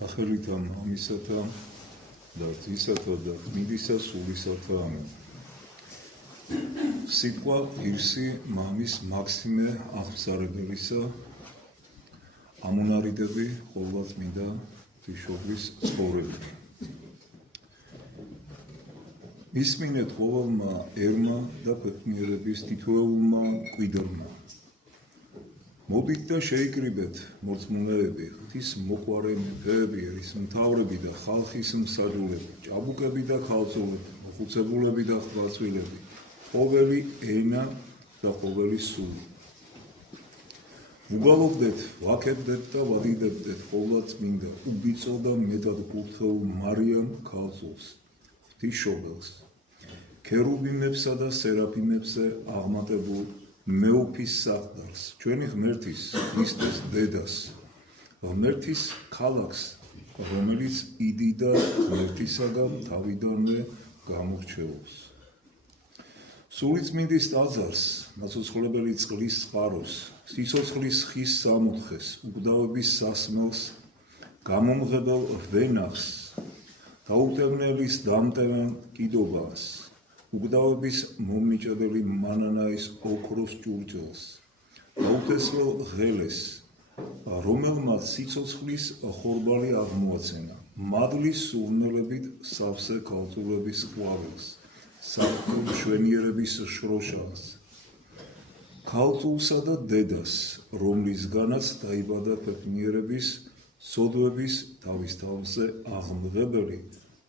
სახელითა მამისათა და ძისათა და წმინდისა სულისათა ამენ. სიტყვა ირსი მამის მაქსიმე აღსარებელისა ამონარიდები ყოვლადწმინდა ღვთისმშობლის ცხოვრებით. მისმინეთ ყოველმა ერმა და ქვეყნიერების თითოეულმა მკვიდრმა. მოდით და შეიკრიბეთ მორწმუნეები, ღვთის მოყვარე მეფეები, ერისმთავრები და ხალხის მსაჯულები, ჭაბუკები და ქალწულები, მოხუცებულები და ღვაწლები, ყოველი ენა და ყოველი სული. უგალობდეთ, ვაქებდეთ და ვადიდებდეთ ყოვლადწმინდა უბიწო და მეტად კურთხეულ მარიამ ქალწულს, ღვთისმშობელს, ქერუბიმებსა და სერაფიმებზე აღმატებულ მეუფის საყდარს, ჩვენი ღმერთის, ქრისტეს დედას, ღმერთის ქალაქს, რომელიც იდი და ღმერთისაგან თავიდანვე გამორჩეულს. სულიწმინდის ტაძარს, მაცოცხლებელი წყლის წყაროს, სიცოცხლის ხის სამოთხეს, უკვდავების სასმელს, გამომღებელ ვენახს, გაუტევნელის დამტევან კიდობას, უკვდავების მომნიჭებელი მანანაის ოქროს ჭურჭელს, გაუთესლელ ღელეს, რომელმაც სიცოცხლის ხორბალი აღმოაცენა, მადლის სურნელებით სავსე ქალწულების ყვავილს, საფრთხო მშვენიერების შროშანს, ქალწულსა და დედას, რომლისგანაც დაიბადა ქვეყნიერების სოდვების თავის თავზე აღმღებელი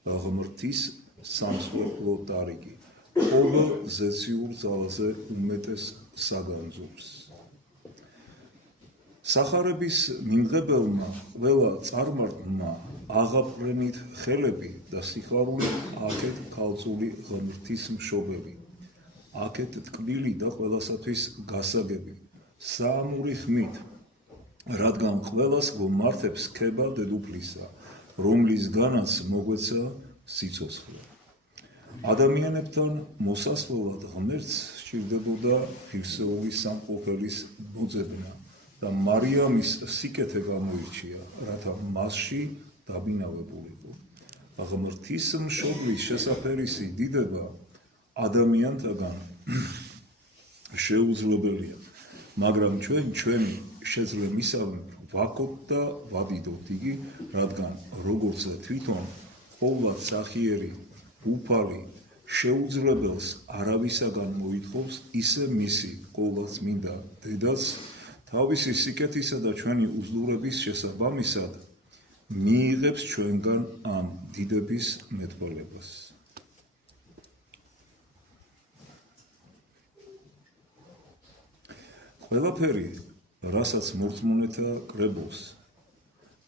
ღმრთის სამსხვერპლო ტარიგი, ყოველ ზეციურ ძალაზე უმეტეს საგანძურს. სახარების მიმღებელმა ყველა წარმართმა აღაპყრენით ხელები და სიხარული აქეთ ქალწული ღმრთის მშობელი, აქეთ ტკბილი და ყველასათვის გასაგები, საამური ხმით, რადგან ყველას გვმართებს ქება დედუფლისა, რომლისგანაც მოგვეცა სიცოცხლე. ადამიანებთან მოსასვლელად ღმერთს სჭირდებოდა ღირსეული სამყოფელის მოძებნა და მარიამის სიკეთე გამოირჩია, რათა მასში დაბინავებულიყო. ღმრთის მშობლის შესაფერისი დიდება ადამიანთაგან შეუძლებელია, მაგრამ ჩვენი შეძლემისამებრ ვაქოთ და ვადიდოთ იგი, რადგან როგორც თვითონ ყოვლად სახიერი უფალი შეუძლებელს არავისაგან მოითხოვს, ისე მისი ყოვლადწმინდა დედაც თავისი სიკეთისა და ჩვენი უძლურების შესაბამისად მიიღებს ჩვენგან ამ დიდების მეტყველებას. ყველაფერი, რასაც მორწმუნეთა კრებულს,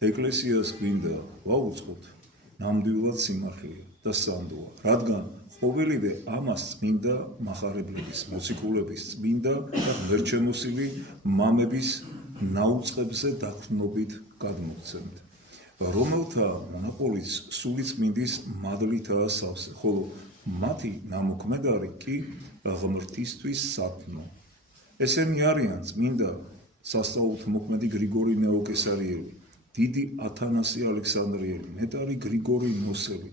ეკლესიას გვინდა ვაუწყოთ, ნამდვილად სიმართლეა და სანდოა, რადგან ყოველივე ამას წმინდა მახარებლების, მოციქულების, წმინდა და ღმერთშემოსილი მამების ნაუწყებზე დაყრდნობით გადმოგცემთ, რომელთა მონაპოლიც სულიწმინდის მადლითაა სავსე, ხოლო მათი ნამოქმედარი კი ღმრთისთვის სათნო. ესენი არიან წმინდა სასწაულთმოქმედი გრიგორი ნეოკესარიელი, დიდი ათანასი ალექსანდრიელი, ნეტარი გრიგორი ნოსელი,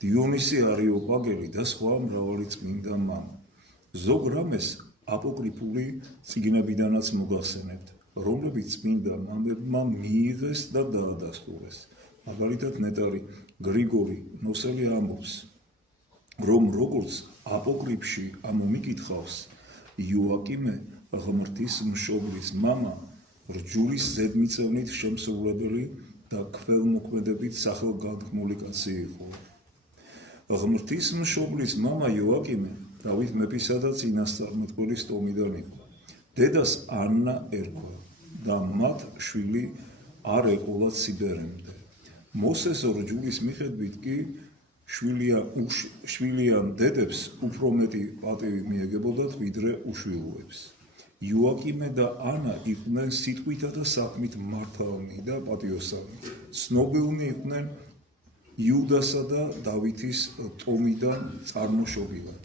დიონისი არიოპაგელი და სხვა მრავალი წმინდა მამა. ზოგ რამეს აპოკრიფული წიგნებიდანაც მოგახსენებთ, რომლებიც წმინდა მამებმა მიიღეს და დაადასტურეს. მაგალითად, ნეტარი გრიგორი ნოსელი ამბობს, რომ როგორც აპოკრიფში ამომიკითხავს, იოაკიმე ღმრთის მშობლის მამა რჯულის ზედმიწევნით შემსრულებელი და ქველმოქმედებით სახელგანთქმული კაცი იყო. ღმრთის მშობლის მამა იოაკიმე დავით მეფისა და წინასწარმეტყველის ტომიდან იყო. დედას ანნა ერქვა და მათ შვილი არ ეყოლათ სიბერემდე. მოსეს რჯულის მიხედვით კი შვილიან დედებს უფრო მეტი პატივი მიეგებოდათ, ვიდრე უშვილოებს. იოაკიმე და ანა იყვნენ სიტყვითა და საქმით მართალნი და პატიოსანი. ცნობილნი იყვნენ იუდასა და დავითის ტომიდან წარმოშობილად.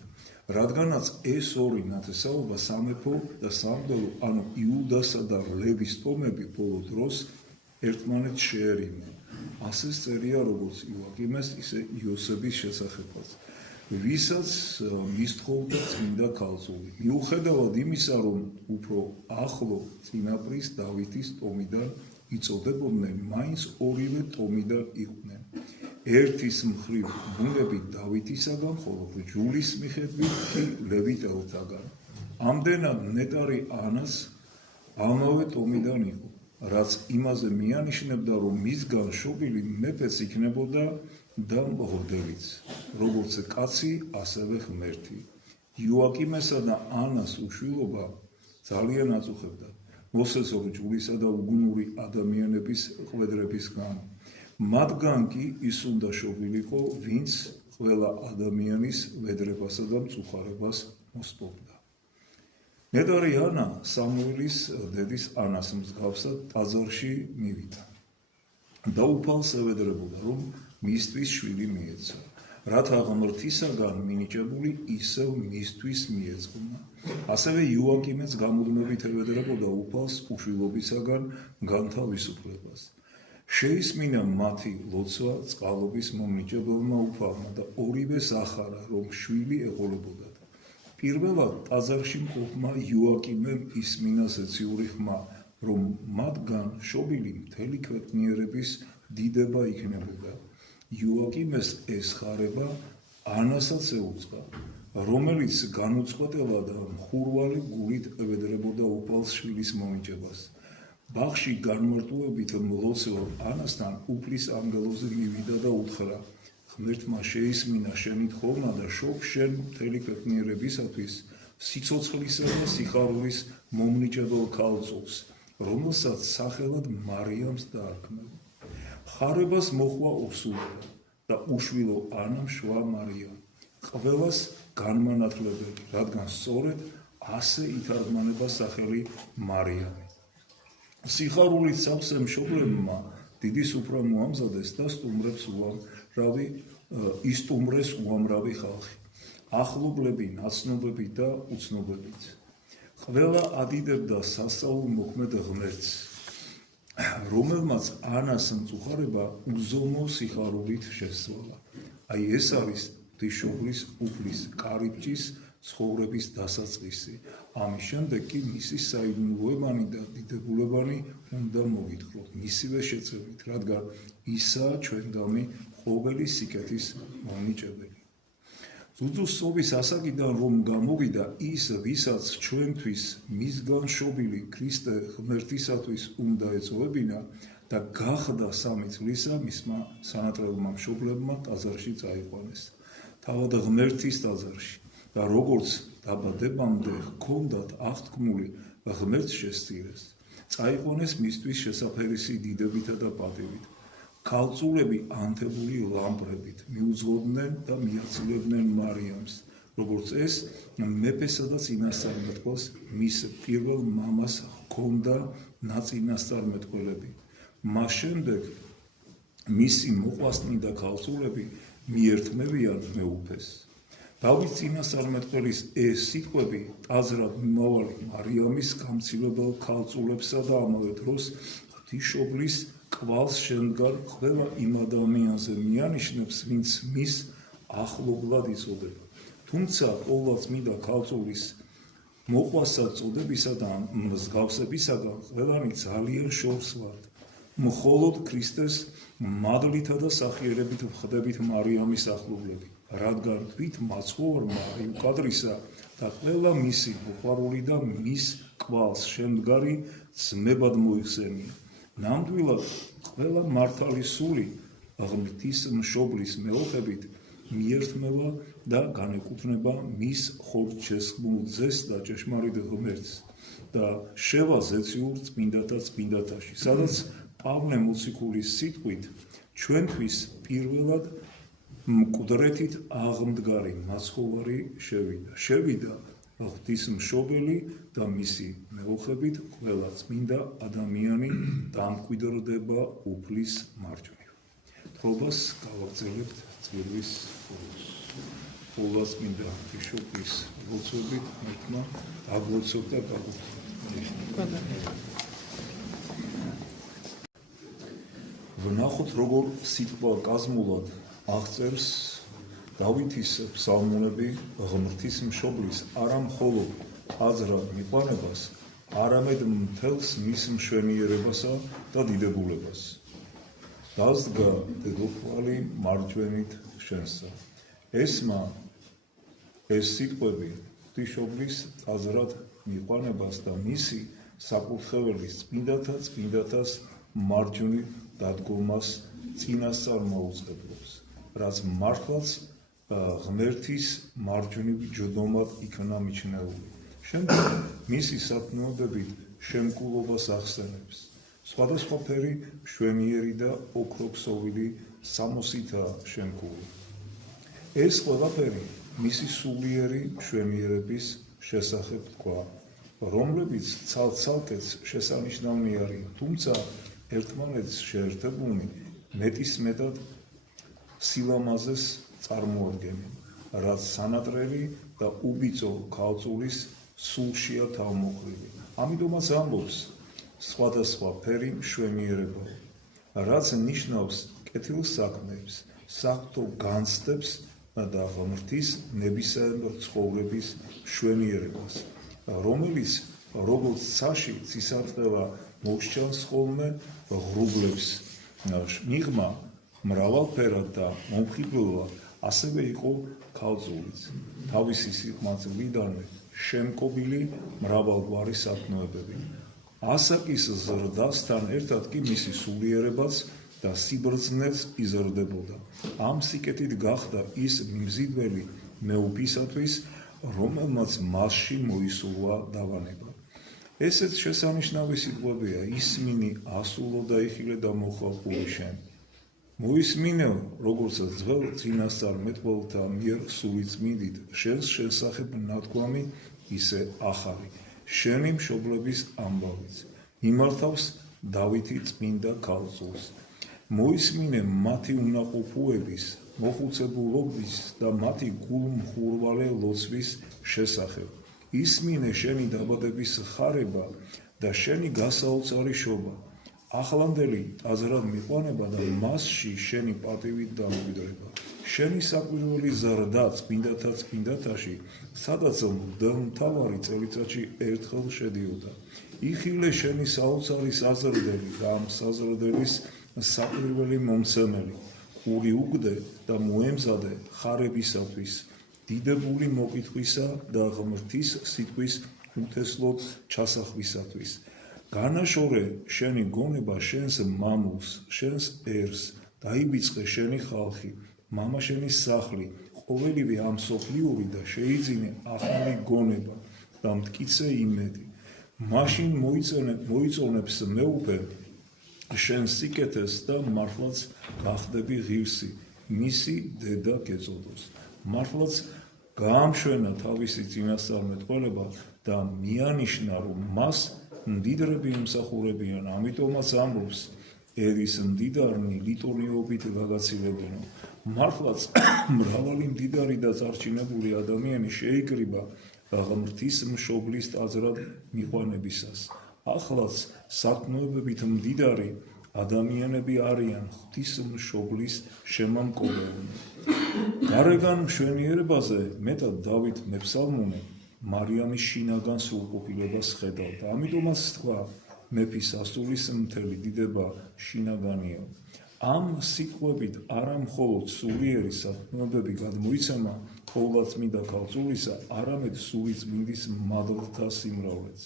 რადგანაც ეს ორი ნათესაობა სამეფო და სამღვდელო, ანუ იუდასა და ლევის ტომები ბოლო დროს ერთმანეთს შეერიგნენ. ასე წერია როგორც იოაკიმეს, ისე იოსების შესახებაც, ვისაც მისთხოვდა წმინდა ქალწული. მიუხედავად იმისა, რომ უფრო ახლო წინაპრის დავითის ტომიდან იწოდებოდნენ, მაინც ორივე ტომიდან იყვნენ. ერთის მხრივ ბუნებით დავითისაგან, ხოლო რჯულის მიხედვით კი ლევიტელთაგან. ამდენად ნეტარი ანას ამავე ტომიდან იყო, რაც იმაზე მიანიშნებდა, რომ მისგან შობილი მეფეც იქნებოდა და მღვდელიც, როგორც კაცი, ასევე ღმერთი. იოაკიმესა და ანას უშვილობა ძალიან აწუხებდა მოსეს რჯულისა და უგუნური ადამიანების ყვედრების გამო. მათგან კი ის უნდა შობილიყო, ვინც ყველა ადამიანის ვედრებასა და მწუხარებას მოსპობდა. ნეტარი ანა სამუელის დედის ანას მსგავსად ტაძარში მივიდა და უფალს ევედრებოდა, რომ მისთვის შვილი მიეცა, რათა ღმრთისაგან მინიჭებული ისევ მისთვის მიეძღვნა. ასევე იოაკიმეც გამუდმებით ევედრებოდა უფალს უშვილობისაგან განთავისუფლებას. შეისმინა მათი ლოცვა წყალობის მომნიჭებელმა უფალმა და ორივეს ახარა, რომ შვილი ეყოლებოდათ. პირველად ტაძარში მყოფმა იოაკიმემ ისმინა ზეციური ხმა, რომ მათგან შობილი მთელი ქვეყნიერების დიდება იქნებოდა. იოაკიმეს ეს ხარება ანასაც ეუწყა, რომელიც განუწყვეტელად და მხურვალი გულით ევედრებოდა უფალს შვილის მომიჭებას. ბაღში განმარტოებით მლოცველ ანასთან უფლის ანგელოზი მივიდა და უთხრა, ღმერთმა შეისმინა შენი თხოვნა და შობ შენ მთელი ქვეყნიერებისათვის სიცოცხლისა და სიხარულის მომნიჭებელ ქალწულს, რომელსაც სახელად მარიამს დაარქმევ. ხარებას მოჰყვა ოსულობა და უშვილო ანამ შვა მარიამ, ყველას განმანათლებელი, რადგან სწორედ ასე ითარგმნება სახელი მარიამი. სიხარულით სავსე მშობლებმა დიდი სუფრა მოამზადეს და ისტუმრეს უამრავი ხალხი, ახლობლები, ნაცნობები და უცნობებიც. ყველა ადიდებდა სასწაულ მოქმედ ღმერთს, რომელმაც ანას მწუხარება უზომო სიხარულით შესწვალა. აი ეს არის ღვთისმშობლის უფლის კარიბჭის ცხოვრების დასაწყისი. ამის შემდეგ კი მისი საიდუმლოებანი და დიდებულებანი უნდა მოგითხროთ მისივე შეწევრით, რადგან ისაა ჩვენგამი ყოველი სიკეთის მომნიჭებელი. ძუძუსობის ასაკიდან რომ გამოვიდა ის, ვისაც ჩვენთვის მისგან შობილი ქრისტე ღმერთისათვის უნდა ეწოვებინა და გახდა 3 წლისა, მისმა სანატრელმა მშობლებმა ტაძარში წაიყვანეს, თავად ღმერთის ტაძარში და როგორც დაბადებამდე ჰქონდათ აღთქმული ღმერთს შესწირეს, წაიყვანეს მისთვის შესაფერისი დიდებითა და პატივით. ქალწულები ანთებული ლამპრებით მიუძღოდნენ და მიაცილებდნენ მარიამს, როგორც ეს მეფესა და წინასწარმეტყველს მის პირველ მამას ჰქონდა ნაწინასწარმეტყველები. მას შემდეგ მისი მოყვასნი და ქალწულები მიერთმევიან მეუფეს. დავით წინასწარმეტყველის ეს სიტყვები ტაძრად მიმავალი მარიამის გამცილებელ ქალწულებსა და ამავე დროს ღვთისმშობლის კვალს შემდგარ ყველა იმ ადამიანზე მიანიშნებს, ვინც მის ახლობლად იწოდება. თუმცა ყოვლადწმიდა ქალწულის მოყვასად წოდებისა და მსგავსებისაგან ყველანი ძალიან შორს ვართ. მხოლოდ ქრისტეს მადლითა და სახიერებით ვხდებით მარიამის ახლობლები, რადგან თვით მაცხოვარმა უკადრისა და ყველა მისი მოყვარული და მის კვალს შემდგარი ძმებად მოიხსენია. ნამდვილად ყველა მართალი სული ღვთისმშობლის მეოხებით მიერთმევა და განეკუთვნება მის ხორცშესხმულ ძეს და ჭეშმარიტ ღმერთს და შევა ზეციურ წმინდათა წმინდათაში, სადაც პავლე მოციქულის სიტყვით ჩვენთვის პირველად მკვდრეთით აღმდგარი მაცხოვარი შევიდა ღვთისმშობელი და მისი მეოხებით ყველა წმინდა ადამიანი დამკვიდრდება უფლის მარჯვნივ. თრობას გავაგრძელებთ წირვის ხურს. ყველა წმინდა ღვთისმშობლის ლოცვებით ერთმა აღლოცოთ და გავაგრძელოთ. ვნახოთ როგორ სიტყვა კაზმულად აღწერს დავითის ფსალმუნები ღმრთის მშობლის არა მხოლოდ აზრად მიყვანებას, არამედ მთელს მის მშვენიერებასა და დიდებულებას. დაზდგა დედოფალი მარჯვენით შენსა. ესმა ეს სიტყვები ღვთისმშობლის აზრად მიყვანებას და მისი საკურთხეველის წმინდათას მარჯვნივ დადგომას წინასწარ მოუწყებლობს, რაც მართლაც ღმერთის მარჯვნივ ჯდომად იქნა მიჩნეული. შემდეგ მისი სათნოებებით შემკულობას ახსენებს. სხვადასხვა ფერი მშვენიერი და ოქროქსოვილი სამოსითაა შემკული. ეს ყველაფერი მისი სულიერი მშვენიერების შესახებ თქვა, რომლებიც ცალ-ცალკეც შესანიშნავი არიან, თუმცა ერთმანეთს შეერთებულნი მეტისმეტად სილამაზეს წარმოადგენენ, რაც სანატრელი და უბიწო ქალწულის სულშია თავმოყრილი. ამიტომაც ამბობს სხვადასხვა ფერი მშვენიერება, რაც ნიშნავს კეთილ საქმეებს, საღვთო განცდებს და ღმრთის ნებისმიერ ცხოვრების მშვენიერებას, რომელიც როგორც ცაში ცისარტყელა მოგსჩანს ხოლმე ღრუბლებს მიღმა მრავალფერად და მომხიბლულად, ასევე იყო ქალწულიც, თავისი სიყმაწვილიდანვე შემკობილი მრავალგვარი სათნოებებით. ასაკის ზრდასთან ერთად კი მისი სულიერებაც და სიბრძნეც იზრდებოდა. ამ სიკეთით გახდა ის მიმზიდველი მეუფისათვის, რომელმაც მასში მოისურვა დავანება. ესეც შესანიშნავი სიტყვებია, ისმინი, ასულო და იხილე და მოხალხული შენ. მოისმინეო, როგორც ძველ წინასწარ მეტყველთა მიერ სულიწმინდით, შენს შესახებ ნათქვამი, ისე ახალი, შენი მშობლების ამბავიც, მიმართავს დავითი წმინდა ქალწულს. მოისმინე მათი უნაყოფოების, მოხუცებულობის და მათი გულმხურვალე ლოცვის შესახებ. ისმინე შენი დაბადების ხარება და შენი გასაოცარი შობა, ახლანდელი აზრად მიყვანება და მასში შენი პატივით დამკვიდრება. შენი საკვირველი ზრდა წმინდათა წმინდათაში, სადაც მღვდელმთავარი წელიწადში ერთხელ შედიოდა. იხილე შენი საოცარი საზრდელი და ამ საზრდელის საკვირველი მომცემელი, ურიუგდე და მოემზადე ხარებისათვის, დიდებული მოკითხვისა და ღმრთის სიტყვის უთესლოდ ჩასახვისათვის. განაშორე შენი გონება შენს მამულს, შენს ერს, დაიბიწყე შენი ხალხი, მამა შენი სახლი, ყოველივე ამ მსოფლიური და შეიძინე ახალი გონება და მტკიცე იმედი. მაშინ მოიწონებს მეუფე შენ სიკეთეს და მართლაც გახდები ღირსი, მისი დედა გეწოდოს. მართლაც გაამშვენა თავისი წინასწარმეტყველება და მიანიშნა, რომ მას მდიდრები ემსახურებიან. ამიტომაც ამბობს, ერის მდიდარნი ლიტურიობით გაგაცილებენო. მართლაც მრავალი მდიდარი და წარჩინებული ადამიანი შეიკრიბა ღმრთის მშობლის აზრად მიყვანებისას. ახლაც სათნოებებით მდიდარი ადამიანები არიან ღვთის მშობლის შემამკობელნი. გარეგან მშვენიერებაზე მეტად დავით მეფსალმუნე მარიამის შინაგან სრულყოფილებას ხედავდა. ამიტომაც თქვა, მეფის ასულის მთელი დიდება შინაგანია. ამ სიტყვებით არა მხოლოდ სულიერი სათნოებები გადმოიცემა ყოვლადწმინდა ქალწულისა, არამედ სულიწმინდის მადლთა სიმრავლეც.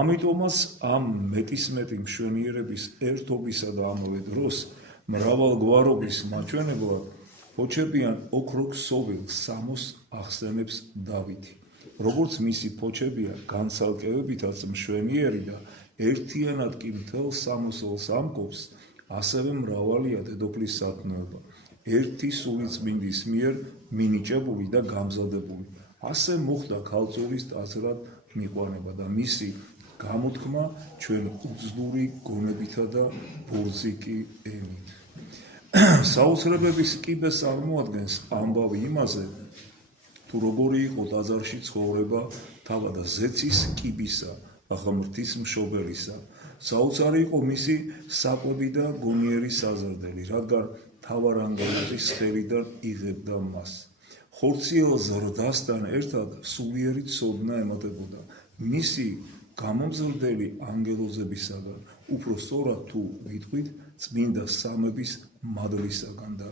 ამიტომაც ამ მეტისმეტი მშვენიერების ერთობისა და ამავე დროს მრავალგვარობის მაჩვენებლად ფოჩებიან ოქროქსოვილ სამოს ახსენებს დავითი. როგორც მისი ფოჩებია განცალკევებითაც მშვენიერი და ერთიანად კი მთელ სამოსელს ამკობს, ასევე მრავალია დედოფლის სათნოება, ერთი სულიწმინდის მიერ მინიჭებული და გამზადებული. ასე მოხდა ქალწულის აზრად მიყვანება და მისი გამოთქმა ჩვენ უცდური გონებითა და ბორძიკი ენით. საოცრებების კიბეს წარმოადგენს ამბავი იმაზე, თუ როგორი იყო ტაძარში ცხოვრება თავად ზეცის კიბისა, ღმრთის მშობელისა საოცარი იყო მისი საკვები და გონიერი საზრდელი, რადგან მთავარ ანგელოზის ხელიდან იღებდა მას. ხორციელ ზრდასთან ერთად სულიერი ცოდნა ემატებოდა მისი გამომზრდელი ანგელოზებისაგან, უფრო სწორად თუ ვიტყვით, წმინდა სამების მადლისაგან და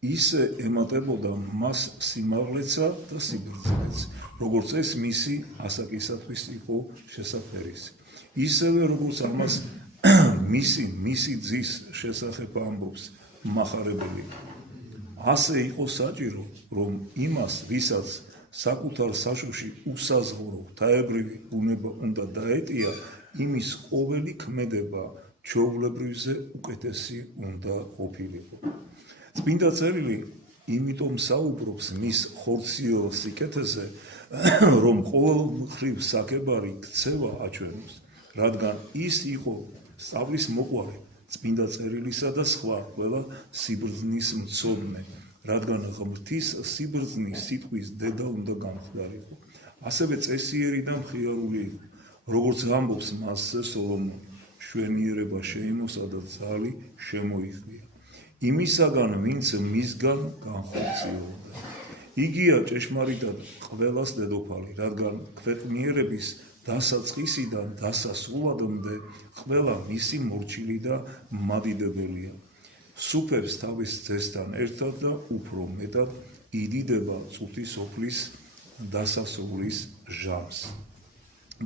ისე ემატებოდა მას სიმაღლეცა და სიბრძნეც, როგორც ეს მისი ასაკისათვის იყო შესაფერისი. ისევე როგორც ამას მისი ძის შესახებ ამბობს მახარებელი. ასე იყო საჭირო, რომ იმას, ვისაც საკუთარ საშუში უსაზღვრო ღვთაებრივი ბუნება უნდა დაეტია, იმის ყოველი ქმედება ჩვეულებრივზე უკეთესი უნდა ყოფილიყო. წმინდა წერილი იმიტომ საუბრობს მის ხორციელ სიკეთეზე, რომ ყოველმხრივ საკებარი ქცევა აჩვენოს, რადგან ის იყო სწავლის მოყვარე, წმინდა წერილისა და სხვა ყველა სიბრძნის მცოდნე, რადგან ღმრთის სიბრძნი სიტყვის დედა უნდა გამხდარიყო. ასევე წესიერი და მხიარული იყო, როგორც ამბობს მასზე სოლომონი, შვენიერება შეიმოსა და ძალი შემოიხვია. იმისაგან, ვინც მისგან განხორციელდა. იგია ჭეშმარიტად ყველას დედოფალი, რადგან ქვეყნიერების დასაწყისიდან დასასრულამდე ყველა მისი მორჩილი და მადიდებელია. სუფევს თავის ძესთან ერთად და უფრო მეტად იდიდება წუთის ოფლის დასასრულის ჟამს.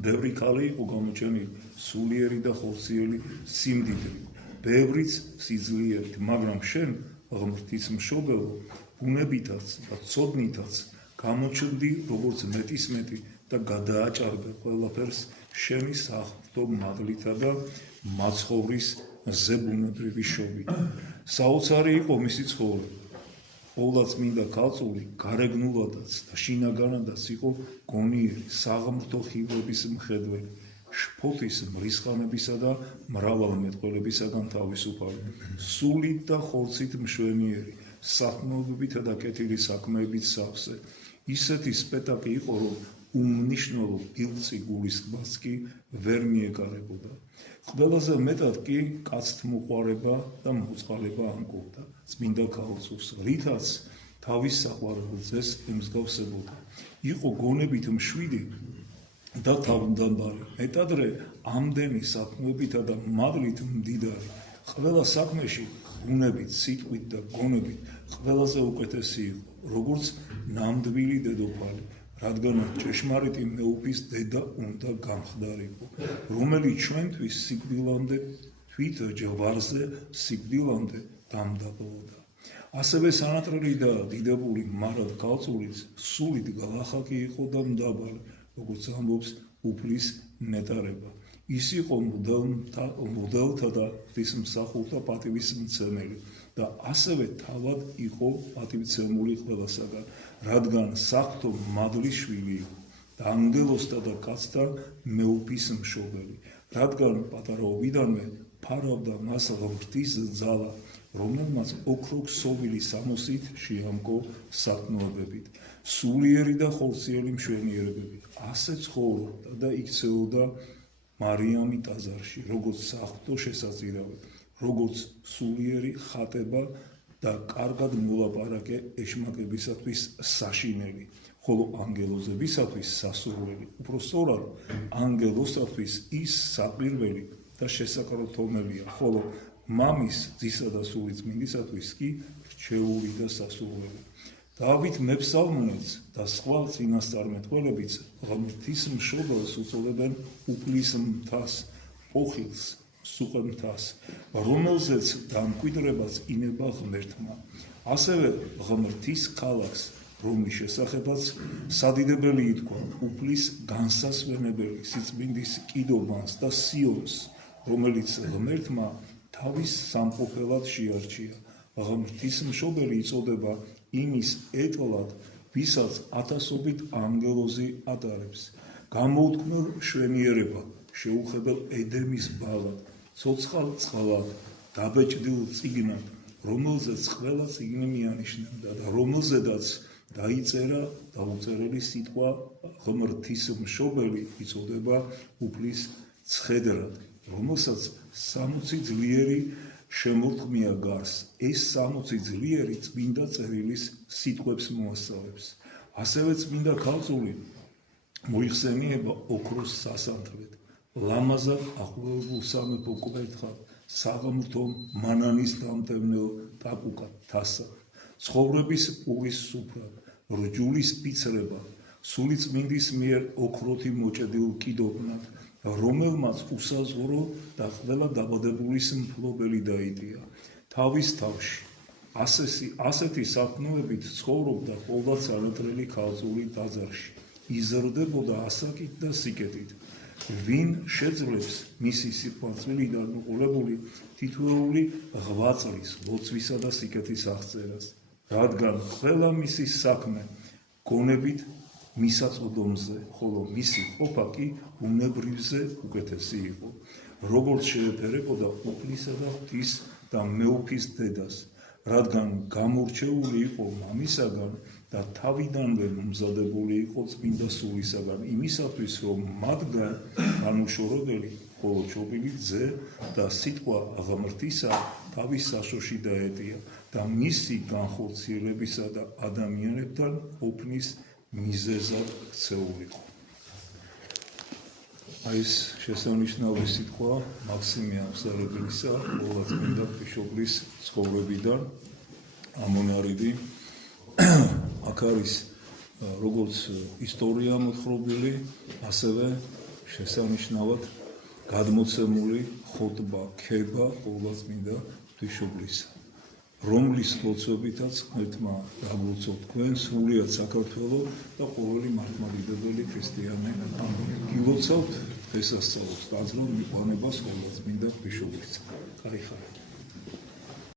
ბევრი ქალი იყო გამოჩენილი სულიერი და ხორციელი სიმდიდრით, ბევრიც სიძლიერით, მაგრამ შენ ღმრთის მშობელო, ბუნებითაც და ცოდნითაც გამოჩნდი როგორც მეტისმეტი და გადააჭარბე ყველაფერს შენი საღვთო მადლითა და მაცხოვრის ზებუნებრივი შობით. საოცარი იყო მისი ცხოვრება. ყოვლადწმინდა ქალწული გარეგნულადაც და შინაგანადაც იყო გონიერი, საღმრთო ხილების მხედველი, შფოთის მრისხანებისა და მრავალმეტყველებისაგან თავისუფალი, სულით და ხორცით მშვენიერი, საქმეობებითა და კეთილი საქმეებით სავსე. ისეთი სპეტაკი იყო, რომ უმნიშვნელო პილწი გულისხმას კი ვერ მიეკარებოდა. ყველაზე მეტად კი კაცთმოყვარება და მოწყალება ანკობდა წმინდა ქალწულს, რითაც თავის საყვარელზეს ემსგავსებოდა. იყო გონებით მშვიდი და თავმდაბალი, მეტადრე ამდენი საქმეებითა და მადლით მდიდარი, ყველა საქმეში ბუნებით, სიტყვით და გონებით ყველაზე უკეთესი იყო, როგორც ნამდვილი დედოფალი, რადგან ჭეშმარიტი მეუფის დედა უნდა გამხდარიყო, რომელიც ჩვენთვის სიკვდილამდე თვით ჯვარზე სიკვდილამდე დამდაბლობდა. ასევე სანატრელი და დიდებული მარად ქალწულიც სულით გლახაკი იყო და მდაბალი, როგორც ამბობს უფლის ნეტარება. ის იყო მღვდელთა და ღვთისმსახურთა პატივისმცემელი და ასევე თავად იყო პატივცემული ყველასაგან, რადგან საღვთო მადლის შვილი იყო და ანგელოზთა და კაცთა მეუფის მშობელი, რადგან პატარაობიდანვე ფარავდა მას ღმრთის ძალა, რომელმაც ოქროქსოვილი სამოსით შეამკო სათნოებებით, სულიერი და ხორციელი მშვენიერებებით. ასე ცხოვრობდა და იქცეოდა მარიამი ტაძარში, როგორც საღვთო შესაწირავი, როგორც სულიერი ხატება და კარგად მოლაპარაკე ეშმაკებისათვის საშინელი, ხოლო ანგელოზებისათვის სასურველი, უფრო სწორად ანგელოზთათვის ის საყირველი და შესაკროთომელია, ხოლო მამის ძისა და სული წმინდისათვის კი რჩეული და სასურველი. დავით მეფსალმუნეც და სხვა წინასწარმეტყველებიც ღმრთის მშობელს უწოდებენ უფლის მთას, პოხილს, სუყმთას, რომელზეც დამკვიდრებას ინება ღმერთმა. ასევე ღმრთის ქალაქს, რომლის შესახებაც სადიდებელი ითქვა, უფლის განსასვენებელი სიწმინდის კიდობანს და სიონს, რომელიც ღმერთმა თავის სამყოფელად შეარჩია. ღმრთის მშობელი იწოდება იმის ეტლად, ვისაც ათასობით ანგელოზი ატარებს. გამოუთქმელ მშვენიერება, შეუხებელ ედემის ბალად, ცოცხალ წყალად, დაბეჭდილ წიგნად, რომელზეც ყველა წიგნი მიანიშნებდა და რომელზედაც დაიწერა დაუწერელი სიტყვა ღმრთის მშობელი იწოდება უფლის ცხედრად. რომელსაც 60 ძლიერი შემორტყმია გარს. ეს 60 ძლიერი წმინდა წერილის სიტყვებს მოასწავებს. ასევე წმინდა ქალწული მოიხსენიება ოქროს სასანთლედ. ლამაზად ახურებულ სამეფო კვერთხად, საღმრთო მანანის დამტევნელ ტაკუკად თასად, ცხოვრების პურის სუფრად, რჯულის პიცრებად, სულიწმინდის მიერ ოქროთი მოჭედილ კიდობნად, რომელმაც უსაზღვრო და ყველა დაბადებულის მფლობელი დაიტია. თავის თავში ასეთი საქმეებით ცხოვრობდა ყოველ სანატრელი ქალწული ტაძარში. იზრდებოდა ასაკით და სიკეთით. ვინ შეძლებს მისი სიყვარულიდან მოყოლებული თითოეული ღვაწლის, ლოცვისა და სიკეთის აღწერას, რადგან ყველა მისი საქმე გონებით მისაწოდომზე, ხოლო მისი ყოფა კი უნებრივზე უკეთესი იყო, როგორც შეეფერებოდა უფლისა და ღვთის და მეუფის დედას, რადგან გამორჩეული იყო მამისაგან და თავიდანვე მომზადებული იყო წმინდა სულისაგან, იმისათვის, რომ მათგან განუშორებელი, ხოლო ჩობილი ძე და სიტყვა ღმრთისა თავის საშოში დაეტია და მისი განხორციელებისა და ადამიანებთან ყოფნის მიზეზად ქცეულიყო. აი ეს შესანიშნავი სიტყვა მაქსიმე აღსარებელისა, ყოვლადწმინდა ღვთისმშობლის ცხოვრებიდან ამონარიდი. აქ არის როგორც ისტორია მოთხრობილი, ასევე შესანიშნავად გადმოცემული ხოტბა, ქება ყოვლადწმინდა ღვთისმშობლისა, რომლის ლოცვებითაც ღმერთმა დაგლოცო თქვენ სრულიად საქართველო და ყოველი მართლმადიდებელი ქრისტიანი გილოცავთ დღესასწაულს, ტაძრად მიყვანებას ყოვლადწმინდა ღვთისმშობლისა. კაი ხარით.